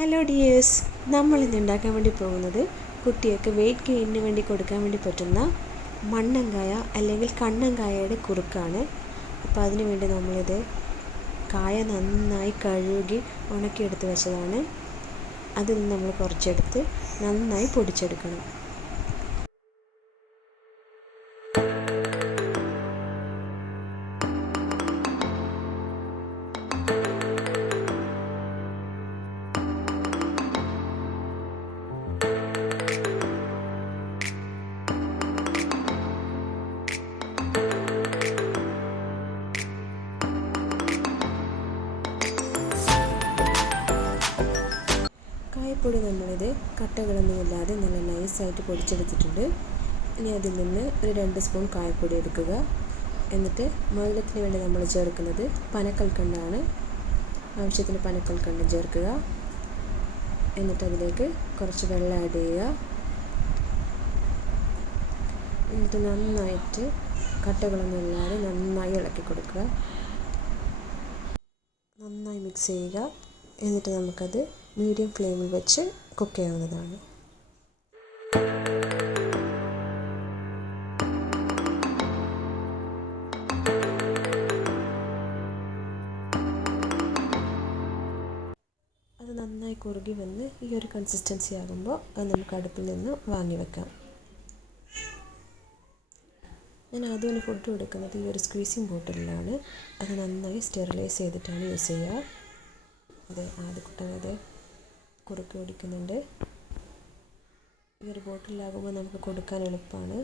Hello dears, നമ്മളിന്ന് ഉണ്ടാക്കാൻ വേണ്ടി പോകുന്നത് കുട്ടികൾക്ക് വെയിറ്റ് ഗെയിനിന് വേണ്ടി കൊടുക്കാൻ വേണ്ടി പറ്റുന്ന മണ്ണങ്കായ അല്ലെങ്കിൽ കണ്ണങ്കായയുടെ കുറുക്കാണ്. അപ്പോൾ അതിനു വേണ്ടി നമ്മളിത് കായ നന്നായി കഴുകി ഉണക്കിയെടുത്ത് വെച്ചതാണ്. അതിൽ നിന്ന് നമ്മൾ കുറച്ചെടുത്ത് നന്നായി പൊടിച്ചെടുക്കണം. കായപ്പൊടി നമ്മളിത് കട്ടകളൊന്നുമില്ലാതെ നല്ല നൈസായിട്ട് പൊടിച്ചെടുത്തിട്ടുണ്ട്. ഇനി അതിൽ നിന്ന് ഒരു 2 സ്പൂൺ കായപ്പൊടി എടുക്കുക. എന്നിട്ട് മധുരത്തിന് വേണ്ടി നമ്മൾ ചേർക്കുന്നത് പനക്കൽക്കണ്ടാണ്. ആവശ്യത്തിന് പനക്കൽക്കണ്ട് ചേർക്കുക. എന്നിട്ട് അതിലേക്ക് കുറച്ച് വെള്ളം ആഡ് ചെയ്യുക. എന്നിട്ട് നന്നായിട്ട് കട്ടകളൊന്നും ഇല്ലാതെ നന്നായി ഇളക്കി കൊടുക്കുക. നന്നായി മിക്സ് ചെയ്യുക. എന്നിട്ട് നമുക്കത് മീഡിയം ഫ്ലെയിമിൽ വെച്ച് കുക്ക് ചെയ്യാവുന്നതാണ്. അത് നന്നായി കുറുകി വന്ന് ഈ ഒരു കൺസിസ്റ്റൻസി ആകുമ്പോൾ അത് നമുക്ക് അടുപ്പിൽ നിന്ന് വാങ്ങി വെക്കാം. ഞാൻ ആദ്യം ഫുഡ് കൊടുക്കുന്നത് ഈ ഒരു സ്ക്വീസിങ് ബോട്ടിലാണ്. അത് നന്നായി സ്റ്റെറിലൈസ് ചെയ്തിട്ടാണ് യൂസ് ചെയ്യുക. അതെ, ആദ്യ കുട്ടനത് കുറുക്ക് പിടിക്കുന്നുണ്ട്. ഈ ഒരു ബോട്ടിലാകുമ്പോൾ നമുക്ക് കൊടുക്കാൻ എളുപ്പമാണ്.